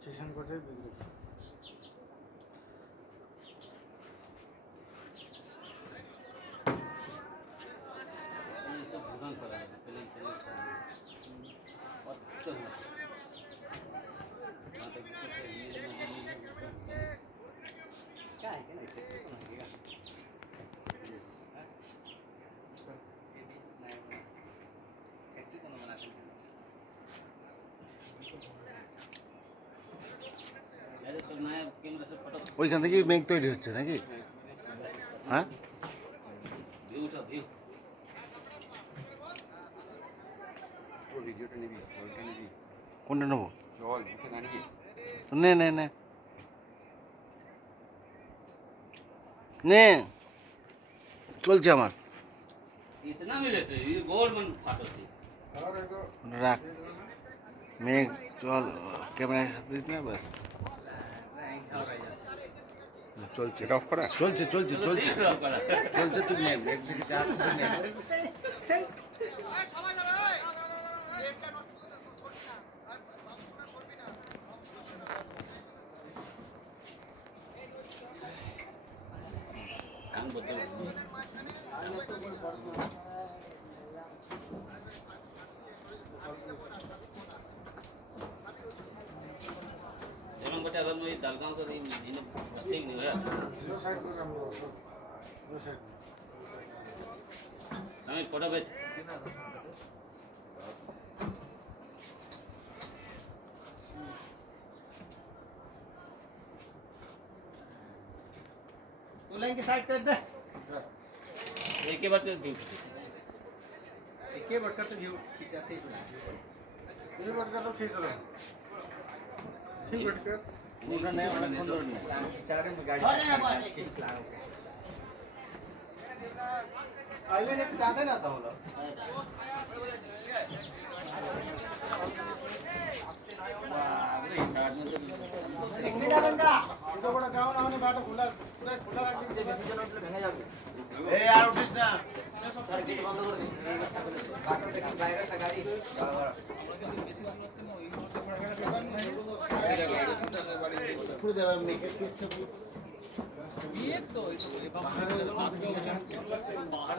Station কোর্টের ওইখান থেকে মেঘ তৈরি হচ্ছে নাকি? হ্যাঁ, কোনটা নেবো? তো নে নে নে নে, চলছে আমার। রাখ মেঘ, চল ক্যামেরায় হাত দিস না, ব্যাস চলছে। চলছে চলছে চলছে চলছে, তুই নে মেঘ থেকে চার নে। दालगांव का बस्ती नहीं है समय फोटो भेज तो लाइन की साइड कर दे। एक ही बार तो व्यू एक ही बढ़कर तो व्यू खींचाते ही ये बढ़कर तो खींच रहा ठीक बढ़कर ওটা নেই, অনেকক্ষণ ধরে নেই। चारों में गाड़ी खींच ला पहले ने तो जाते ना था वो लोग एक बिना बंदा तो बड़ा गांव ना होने बाटा खुला पूरा खुला रख दीजिए बीच में भेंगे जाओगे ए यार उठिस ना सर गेट बंद कर दे बाटा देखो ड्राइवर का गाड़ी আমরা কিন্তু বেশি দিন করতে না ওই মধ্যে পুরো দেওয়া মেকের পিস থেকে বিয়ে তো এই তো পাহাড়ের পাহাড়